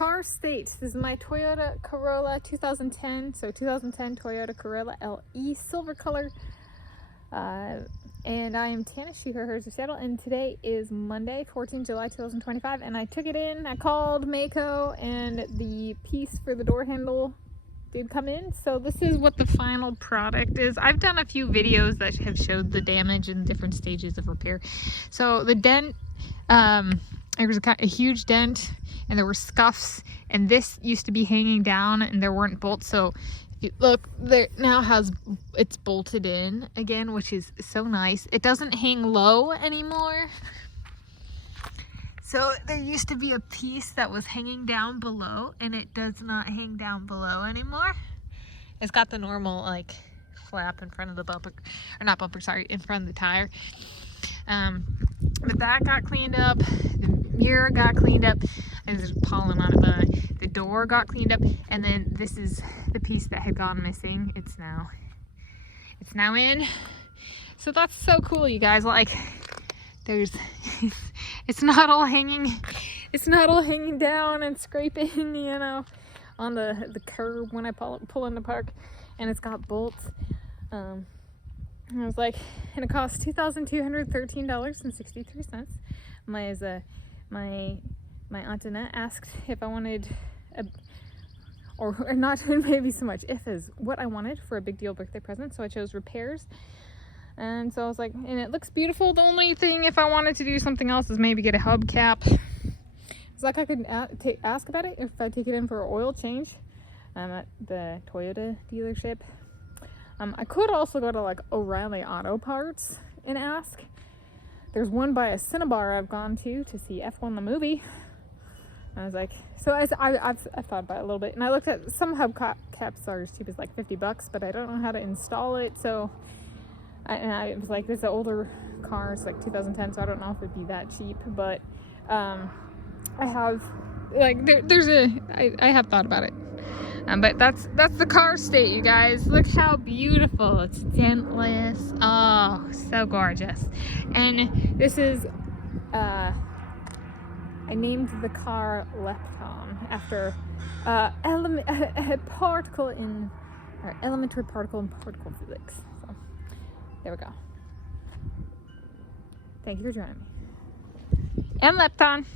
car state. This is my Toyota Corolla 2010. So 2010 Toyota Corolla LE silver color. And I am Tanis Coralee Leonhardi, and today is Monday, 14 July 2025, and I took it in. I called Maaco, and the piece for the door handle did come in. So this is what the final product is. I've done a few videos that have showed the damage and different stages of repair. So the dent, there was a huge dent, and there were scuffs, and this used to be hanging down, and there weren't bolts. So if you look, there now it's bolted in again, which is so nice. It doesn't hang low anymore. So there used to be a piece that was hanging down below, and it does not hang down below anymore. It's got the normal like flap in front of the bumper, or not bumper, sorry, in front of the tire. But that got cleaned up. The mirror got cleaned up. There's pollen on it, but the door got cleaned up. And then this is the piece that had gone missing. It's now in. So that's so cool, you guys. Like, there's it's not all hanging down and scraping, you know, on the curb when I pull in the park. And it's got bolts. And I was like, and it cost $2,213.63. My Aunt Annette asked if I wanted or not maybe so much if is what I wanted for a big deal birthday present. So I chose repairs. And so I was like, and it looks beautiful. The only thing, if I wanted to do something else, is maybe get a hubcap. It's like I could ask about it if I take it in for an oil change at the Toyota dealership. I could also go to like O'Reilly Auto Parts and ask. There's one by a Cinnabar I've gone to see F1 the movie. I was like, so I've thought about it a little bit, and I looked at some hubcaps are as cheap as like $50, but I don't know how to install it. So I was like, this is an older car, it's like 2010, so I don't know if it'd be that cheap. But I have like I have thought about it. But that's the car state, you guys. Look how beautiful. It's dentless. Oh, so gorgeous. And this is I named the car Lepton after elementary particle in particle physics. So there we go. Thank you for joining me. And Lepton.